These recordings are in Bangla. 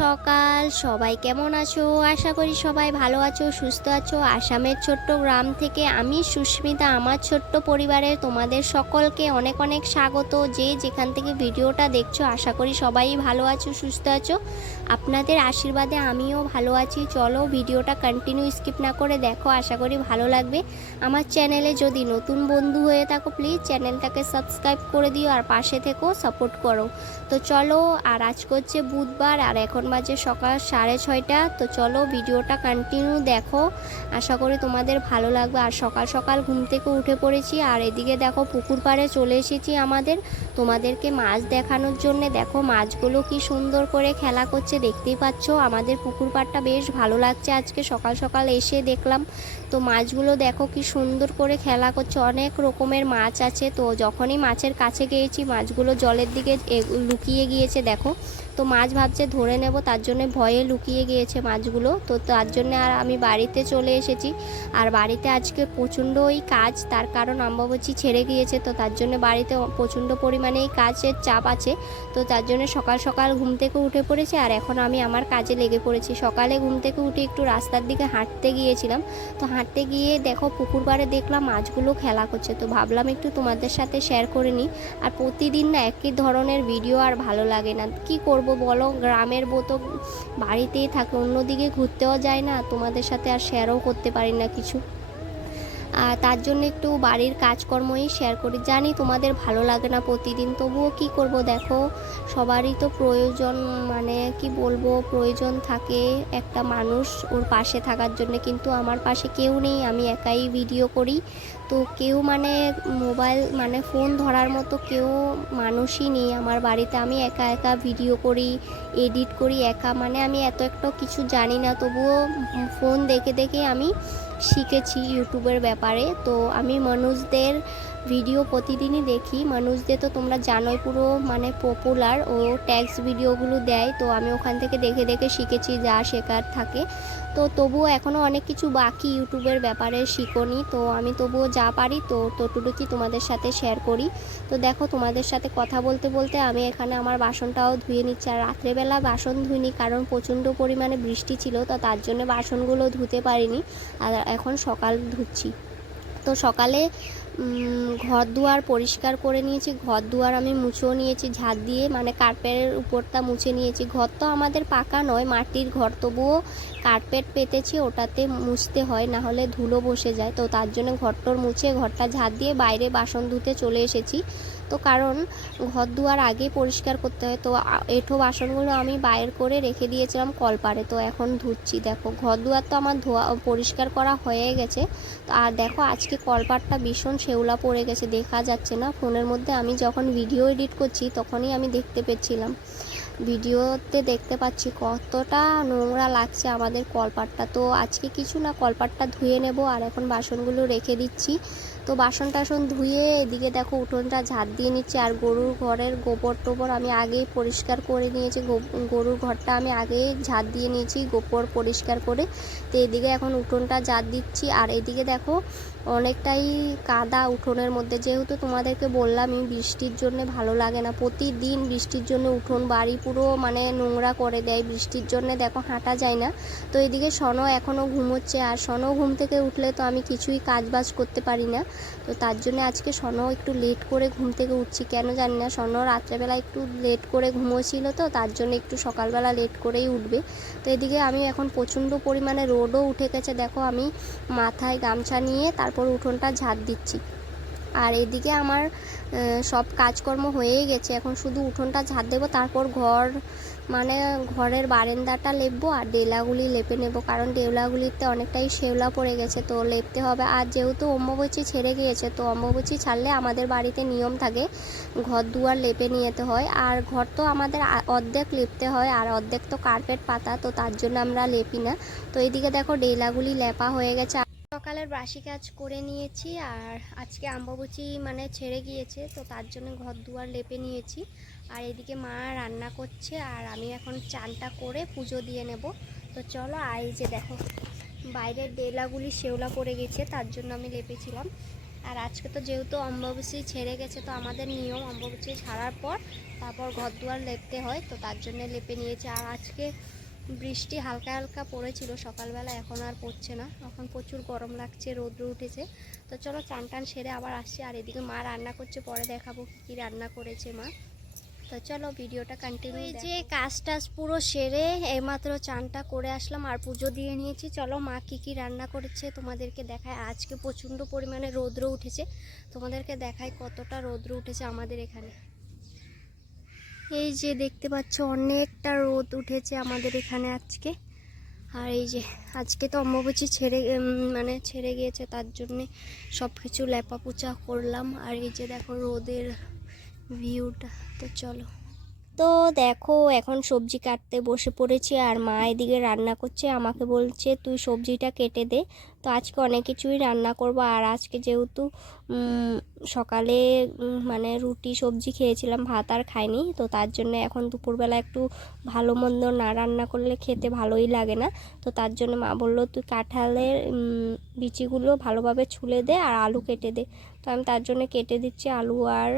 সকাল, সবাই কেমন আছো? আশা করি সবাই ভালো আছো, সুস্থ আছো। আসামের ছোট্ট গ্রাম থেকে আমি সুস্মিতা, আমার ছোট্ট পরিবারের তোমাদের সকলকে অনেক অনেক স্বাগত। যে যেখান থেকে ভিডিওটা দেখছো, আশা করি সবাই ভালো আছো, সুস্থ আছো। আপনাদের আশীর্বাদে আমিও ভালো আছি। চলো ভিডিওটা কন্টিনিউ স্কিপ না করে দেখো, আশা করি ভালো লাগবে। আমার চ্যানেলে যদি নতুন বন্ধু হয়ে থাকো, প্লিজ চ্যানেলটাকে সাবস্ক্রাইব করে দিও আর পাশে থেকেও সাপোর্ট করো। তো চলো, আর আজকে হচ্ছে বুধবার আর এখন বাজে সকাল 6:30। তো চলো ভিডিওটা কন্টিনিউ দেখো, আশা করি তোমাদের ভালো লাগবে। আর সকাল সকাল ঘুম থেকে উঠে পড়েছি, আর এদিকে দেখো পুকুর পাড়ে চলে এসেছি তোমাদেরকে মাছ দেখানোর জন্য। দেখো মাছগুলো কি সুন্দর করে খেলা করছে, দেখতেই পাচ্ছ। আমাদের পুকুর পাড়টা বেশ ভালো লাগছে, আজকে সকাল সকাল এসে দেখলাম। তো মাছগুলো দেখো কি সুন্দর করে খেলা করছে, অনেক রকমের মাছ আছে। তো যখনই মাছের কাছে গিয়েছি, মাছগুলো জলের দিকে লুকিয়ে গিয়েছে দেখো। তো মাছ ভাবছে ধরে নেব, তার জন্য ভয়ে লুকিয়ে গিয়েছে মাছগুলো। তো তার জন্য আর আমি বাড়িতে চলে এসেছি। আর বাড়িতে আজকে প্রচণ্ডই কাজ, তার কারণ অম্বুবাচী ছেড়ে গিয়েছে। তো তার জন্য বাড়িতে প্রচণ্ড পরিমাণেই কাজের চাপ আছে। তো তার জন্য সকাল সকাল ঘুম থেকে উঠে পড়েছি, আর এখন আমি আমার কাজে লেগে পড়েছি। সকালে ঘুম থেকে উঠে একটু রাস্তার দিকে হাঁটতে গিয়েছিলাম। তো হাঁটতে গিয়ে দেখো পুকুর পাড়ে দেখলাম মাছগুলো খেলা করছে। তো ভাবলাম একটু তোমাদের সাথে শেয়ার করে নিই। আর প্রতিদিন না একই ধরনের ভিডিও আর ভালো লাগে না, কি করব বলো। গ্রামের মতো বাড়িতেই থাকে, অন্যদিকে ঘুরতেও যায় না, তোমাদের সাথে আর শেয়ারও করতে পারি না কিছু। তার জন্য একটু বাড়ির কাজকর্মই শেয়ার করি। জানি তোমাদের ভালো লাগে না প্রতিদিন, তবুও কি করব। দেখো সবারই তো প্রয়োজন, মানে কি বলবো, প্রয়োজন থাকে একটা মানুষ ওর পাশে থাকার জন্য। কিন্তু আমার পাশে কেউ নেই, আমি একাই ভিডিও করি। তো কেউ মানে মোবাইল মানে ফোন ধরার মতো কেউ মানুষই নেই আমার বাড়িতে। আমি একা একা ভিডিও করি, এডিট করি একা। মানে আমি এত একটা কিছু জানি না, তবুও ফোন দেখে দেখে আমি শিখেছি ইউটিউবের ব্যাপারে। তো আমি মানুষদের ভিডিও প্রতিদিনই দেখি। মানুষদের তো তোমরা জানোই পুরো মানে পপুলার, ও ট্যাক্স ভিডিওগুলো দেয়। তো আমি ওখান থেকে দেখে দেখে শিখেছি যা শেখার থাকে। তো তবুও এখনও অনেক কিছু বাকি ইউটিউবের ব্যাপারে শিখোনি। তো আমি তবুও যা পারি তো ততটুকুই তোমাদের সাথে শেয়ার করি। তো দেখো তোমাদের সাথে কথা বলতে বলতে আমি এখানে আমার বাসনটাও ধুয়ে নিচ্ছি। আর রাত্রেবেলা বাসন ধুইনি, কারণ প্রচণ্ড পরিমাণে বৃষ্টি ছিল, তো তার জন্য বাসনগুলো ধুতে পারিনি। আর এখন সকাল ধুচ্ছি। তো সকালে ঘর দুয়ার পরিষ্কার করে নিয়েছি, ঘর দুয়ার আমি মুছেও নিয়েছি ঝাড় দিয়ে, মানে কার্পেটের উপরটা মুছে নিয়েছি। ঘর তো আমাদের পাকা নয়, মাটির ঘর, তবুও কার্পেট পেতেছি, ওটাতে মুছতে হয়, না হলে ধুলো বসে যায়। তো তার জন্য ঘরটোর মুছে ঘরটা ঝাড় দিয়ে বাইরে বাসন ধুতে চলে এসেছি। তো কারণ ঘর দুয়ার আগেই পরিষ্কার করতে হয়। তো এঁঠো বাসনগুলো আমি বাইর করে রেখে দিয়েছিলাম কলপারে, তো এখন ধুচ্ছি। দেখো ঘর দুয়ার তো আমার ধোয়া পরিষ্কার করা হয়ে গেছে। তো আর দেখো আজকে কলপারটা ভীষণ শেওলা পড়ে গেছে, দেখা যাচ্ছে না ফোনের মধ্যে। আমি যখন ভিডিও এডিট করছি তখনই আমি দেখতে পেয়েছিলাম, ভিডিওতে দেখতে পাচ্ছি কতটা নোংরা লাগছে আমাদের কলপারটা। তো আজকে কিছু না, কলপারটা ধুয়ে নেব। আর এখন বাসনগুলো রেখে দিচ্ছি। তো বাসন টাসন ধুয়ে এদিকে দেখো উঠোনটা ঝাড় দিয়ে নিচ্ছি। আর গরুর ঘরের গোবর টোবর আমি আগেই পরিষ্কার করে নিয়েছি, গরুর ঘরটা আমি আগেই ঝাড় দিয়ে নিয়েছি গোবর পরিষ্কার করে। তো এদিকে এখন উঠোনটা ঝাড় দিচ্ছি। আর এদিকে দেখো অনেকটাই কাদা উঠোনের মধ্যে, যেহেতু তোমাদেরকে বললামই বৃষ্টির জন্য ভালো লাগে না। প্রতিদিন বৃষ্টির জন্য উঠোন বাড়ি পুরো মানে নোংরা করে দেয়, বৃষ্টির জন্য দেখো হাঁটা যায় না। তো এদিকে সনও এখনও ঘুমোচ্ছে, আর সনও ঘুম থেকে উঠলে তো আমি কিছুই কাজবাজ করতে পারি না। তো তার জন্য আজকে সনও একটু লেট করে ঘুম থেকে উঠছি, কেন জানি না। সনও রাত্রেবেলা একটু লেট করে ঘুমোচ্ছিল, তো তার জন্য একটু সকালবেলা লেট করেই উঠবে। তো এদিকে আমি এখন প্রচণ্ড পরিমাণে রোদও উঠে গেছে, দেখো আমি মাথায় গামছা নিয়ে তারপর উঠোনটা ঝাড় দিচ্ছি। আর এদিকে আমার সব কাজকর্ম হয়েই গেছে, এখন শুধু উঠোনটা ঝাড় দেবো, তারপর মানে ঘরের বারান্দাটা লেপবো আর ডেলাগুলি লেপে নেব, কারণ ডেলাগুলিতে অনেকটাই শেওলা পড়ে গেছে, তো লেপতে হবে। আর যেহেতু অম্বুবাচী ছেড়ে গিয়েছে, তো অম্বুবাচী ছাড়লে আমাদের বাড়িতে নিয়ম থাকে ঘর দুয়ার লেপে নিতে হয়। আর ঘর তো আমাদের অর্ধেক লেপতে হয়, আর অর্ধেক তো কার্পেট পাতা, তো তার জন্য আমরা লেপি না। তো এদিকে দেখো ডেলাগুলি লেপা হয়ে গেছে। সকালের বাসি কাজ করে নিয়েছি, আর আজকে অম্বুবাচী মানে ছেড়ে গিয়েছে, তো তার জন্য ঘর দুয়ার লেপে নিয়েছি। আর এদিকে মা রান্না করছে, আর আমি এখন চানটা করে পুজো দিয়ে নেব। তো চলো, আর এই যে দেখো বাইরের ডেলাগুলি শেওলা পড়ে গেছে, তার জন্য আমি লেপেছিলাম। আর আজকে তো যেহেতু অম্বুবাচী ছেড়ে গেছে, তো আমাদের নিয়ম অম্বুবাচী ছাড়ার পর তারপর ঘর দুয়ার লেপতে হয়, তো তার জন্য লেপে নিয়েছে। আর আজকে বৃষ্টি হালকা হালকা পড়েছিল সকালবেলা, এখন আর পড়ছে না, এখন প্রচুর গরম লাগছে, রৌদ্র উঠেছে। তো চলো চান টান সেরে আবার আসছি। আর এদিকে মা রান্না করছে, পরে দেখাবো কী রান্না করেছে মা। তো চলো ভিডিওটা কন্টিনিউ। এই যে কাজ টাজ পুরো সেরে এইমাত্র চানটা করে আসলাম আর পুজো দিয়ে নিয়েছি। চলো মা কী রান্না করেছে তোমাদেরকে দেখায়। আজকে প্রচণ্ড পরিমাণে রৌদ্র উঠেছে, তোমাদেরকে দেখায় কতটা রৌদ্র উঠেছে আমাদের এখানে। এই যে দেখতে পাচ্ছ অনেকটা রোদ উঠেছে আমাদের এখানে আজকে। আর এই যে আজকে তো অম্বুবাচী ছেড়ে গিয়েছে, তার জন্যে সব কিছু লেপা পোছা করলাম। আর এই যে দেখো রোদের ভিউটা। তো চলো, তো দেখো এখন সবজি কাটতে বসে পড়েছি আর মা এদিকে রান্না করছে, আমাকে বলছে তুই সবজিটা কেটে দে। তো আজকে অনেক কিছুই রান্না করব। আর আজকে যেহেতু সকালে রুটি সবজি খেয়েছিলাম, ভাত আর খাইনি, তো তার জন্য এখন দুপুরবেলা একটু ভালো মন্দ না রান্না করলে খেতে ভালোই লাগে না। তো তার জন্য মা বললো তুই কাঁঠালের বিচিগুলো ভালোভাবে ছুলে দে আর আলু কেটে দে। তো আমি তার জন্য কেটে দিচ্ছি আলু আর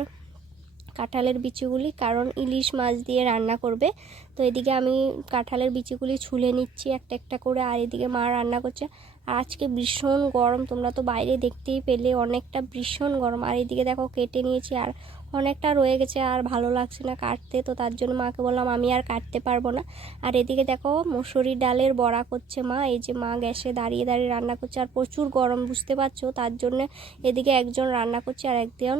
কাঁঠালের বিচিগুলি, কারণ ইলিশ মাছ দিয়ে রান্না করবে। তো এদিকে আমি কাঁঠালের বিচিগুলি ছুলে নিচ্ছি একটা একটা করে, আর এদিকে মা রান্না করছে। আর আজকে ভীষণ গরম, তোমরা তো বাইরে দেখতেই পেলে অনেকটা ভীষণ গরম। আর এদিকে দেখো কেটে নিয়েছি আর অনেকটা রয়ে গেছে, আর ভালো লাগছে না কাটতে, তো তার জন্য মাকে বললাম আমি আর কাটতে পারবো না। আর এদিকে দেখো মসুরি ডালের বড়া করছে মা। এই যে মা গ্যাসে দাঁড়িয়ে দাঁড়িয়ে রান্না করছে, আর প্রচুর গরম বুঝতে পারছো, তার জন্য এদিকে একজন রান্না করছে আর একজন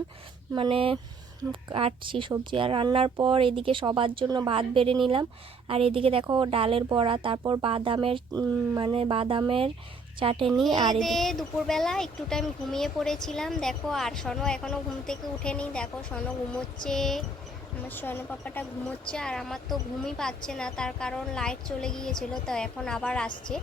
কাটছি সবজি। আর রান্নার পর এদিকে সবার জন্য ভাত বেড়ে নিলাম। আর এদিকে দেখো ডালের বড়া, তারপর বাদামের চাটনি। আর দুপুরবেলা একটু টাইম ঘুমিয়ে পড়েছিলাম দেখো। আর শোনো এখনও ঘুম থেকে উঠেনি, দেখো শোনো ঘুমোচ্ছে, আমার শোনো পাপাটা ঘুমোচ্ছে। আর আমার তো ঘুমই পাচ্ছে না, তার কারণ লাইট চলে গিয়েছিল, তো এখন আবার আসছে।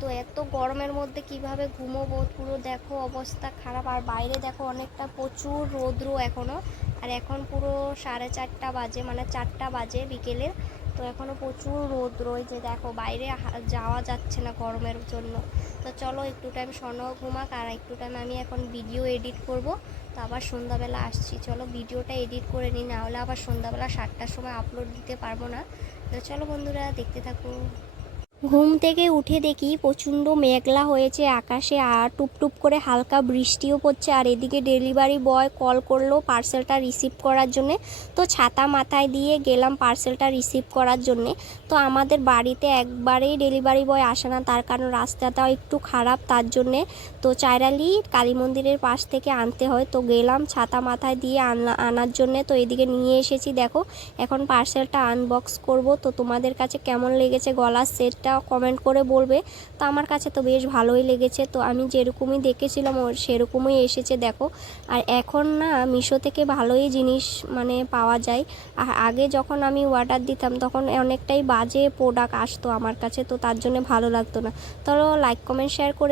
তো এত গরমের মধ্যে কিভাবে ঘুমোবো, পুরো দেখো অবস্থা খারাপ। আর বাইরে দেখো অনেকটা প্রচুর রৌদ্র এখনও। আর এখন পুরো 4:30 বাজে, 4টা বাজে বিকেলের। তো এখনও প্রচুর রৌদ্র, যে দেখো বাইরে যাওয়া যাচ্ছে না গরমের জন্য। তো চলো একটু টাইম শোনো ঘুমাক, আর একটু টাইম আমি এখন ভিডিও এডিট করব। তো আবার সন্ধ্যাবেলা আসছি, চলো ভিডিওটা এডিট করে নিই, না হলে আবার সন্ধ্যাবেলা 7টার সময় আপলোড দিতে পারবো না। তো চলো বন্ধুরা দেখতে থাকো। ঘুম থেকে উঠে দেখি প্রচণ্ড মেঘলা হয়েছে আকাশে, আর টুপটুপ করে হালকা বৃষ্টিও পড়ছে। আর এদিকে ডেলিভারি বয় কল করলো পার্সেলটা রিসিভ করার জন্যে। তো ছাতা মাথায় দিয়ে গেলাম পার্সেলটা রিসিভ করার জন্যে। তো আমাদের বাড়িতে একবারেই ডেলিভারি বয় আসে না, তার কারণ রাস্তাটাও একটু খারাপ, তার জন্যে তো চাইরালি কালী মন্দিরের পাশ থেকে আনতে হয়। তো গেলাম ছাতা মাথায় দিয়ে আনার জন্যে। তো এদিকে নিয়ে এসেছি দেখো, এখন পার্সেলটা আনবক্স করব। তো তোমাদের কাছে কেমন লেগেছে গলার সেটটা কমেন্ট করে বলবে। তো আমার কাছে তো বেশ ভালোই লেগেছে, তো আমি যেরকমই দেখেছিলাম সেরকমই এসেছে দেখো। আর এখন না মিশো থেকে ভালোই জিনিস পাওয়া যায়। আর আগে যখন আমি অর্ডার দিতাম তখন অনেকটাই বাজে প্রোডাক্ট আসতো আমার কাছে, তো তার জন্য ভালো লাগতো না। তো লাইক কমেন্ট শেয়ার করে